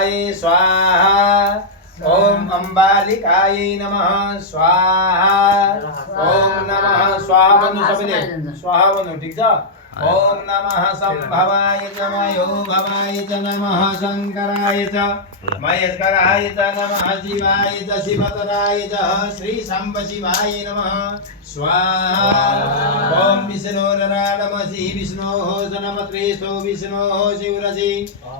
अम्बिकाय स्वाहा ओम अम्बालिकायै नमः स्वाहा ओम नमः स्वाहा भन्नु सबैले स्वाहा भन्नु ठीक छ ओम नमः संभवाय च मयो भवाय च नमः शंकराय च महेश्वराय च नमः शिवाय च शिवतराय च श्री सांब शिवाय नमः स्वाहा ओम विष्णुरराडमसि विष्णोः जनमत्रेष्ठो विष्णोः शिवरसि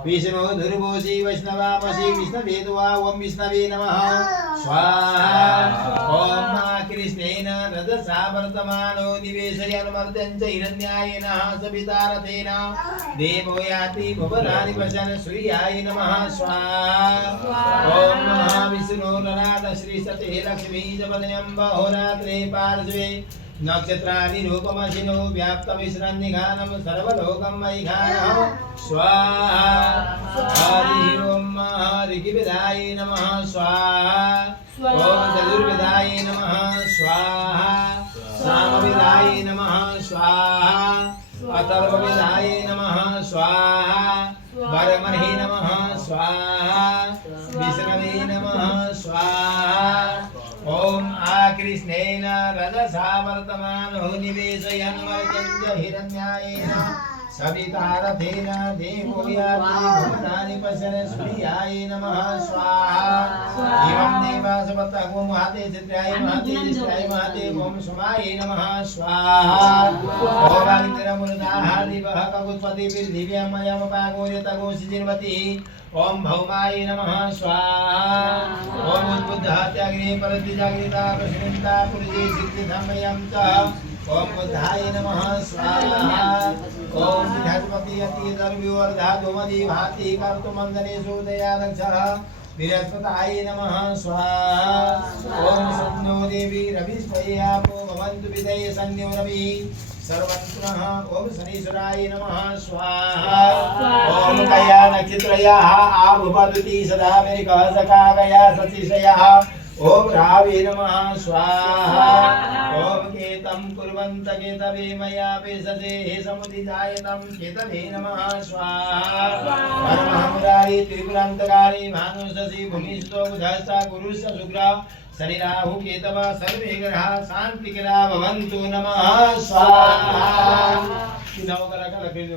विष्णु धुर्वोसि वैष्णवामसि विष्णवेदवा ओम विष्णवे नमः स्वाहा ओम कृष्णेन रजसा वर्तमानो निवेशयन्मर्त्यञ्च हिरण्यायेन सवितारथेन देवो याति भुवनानि पश्यन् सूर्याय नमः स्वाहा ओम महाविष्णुरराड श्री सते लक्ष्मी जपदन्यं बहोरात्रे पार्श्वे नक्षत्राणि रूपमसिनो व्याप्तविश्रन्निघानं सर्वलोकं मयिघानः स्वाहा हरि ओम ऋग्वेदाय नमः स्वाहा ओम यजुर्वेदाय नमः स्वाहा सामवेदाय नमः स्वाहा अथर्ववेदाय नमः स्वाहा वरमहे नमः स्वाहा विष्णवे नमः स्वाहा ओम आकृष्णेन रजसा वर्तमानो निवेशयन्मर्त्यञ्च हिरण्यायेन सवितारथेन देवो याति भुवनानि पश्यन् सूर्याय नमः स्वाहा एवं देवासपत्तगो महते चित्राय महते जिष्टाय महते ओम सोमाय नमः स्वाहा ओम अग्निरमुदाहादिवः कगुत्पति दिव्यमयमपागोर्यतगो सिजिर्वति ओम भौमाय नमः स्वाहा ओम उद्बुद्धत्याग्नि परद्विजाग्निता प्रश्निता पुरुषे सिद्धिधमयं च ओम बुद्धाय नमः स्वाहा ओम विधास्पति अति दर्व्योर्धातुमदि भाति कर्तुमन्दनेषु दयादक्षः बृहस्पताय नमः स्वाहा ओम सन्नो देवी रविस्वयापो भवन्तु विदये सन्यो रविः सर्वन्पुनः ओम शनीश्वराय नमः स्वाहा ओम कया नक्षत्रयाः आभुपदति सदा मेरिकः सकागया सचिशयः ओम रावे नमः स्वाहा ओम केतं कुर्वन्त केतवे मया पेशते हे समुदिजायतं केतवे नमः स्वाहा परमहंसारि त्रिपुरान्तकारि भानुषसि भूमिस्थो बुधश्च गुरुश्च शुक्र शनि राहु केतव सर्वे ग्रहाः शान्तिकरा भवन्तु नमः स्वाहा नवग्रह लक्ष्मी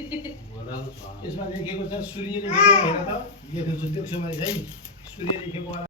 यसमा लेखेको छ सूर्य लेखेको हैन त लेखेको छ त्यो समय चाहिँ सूर्य लेखेको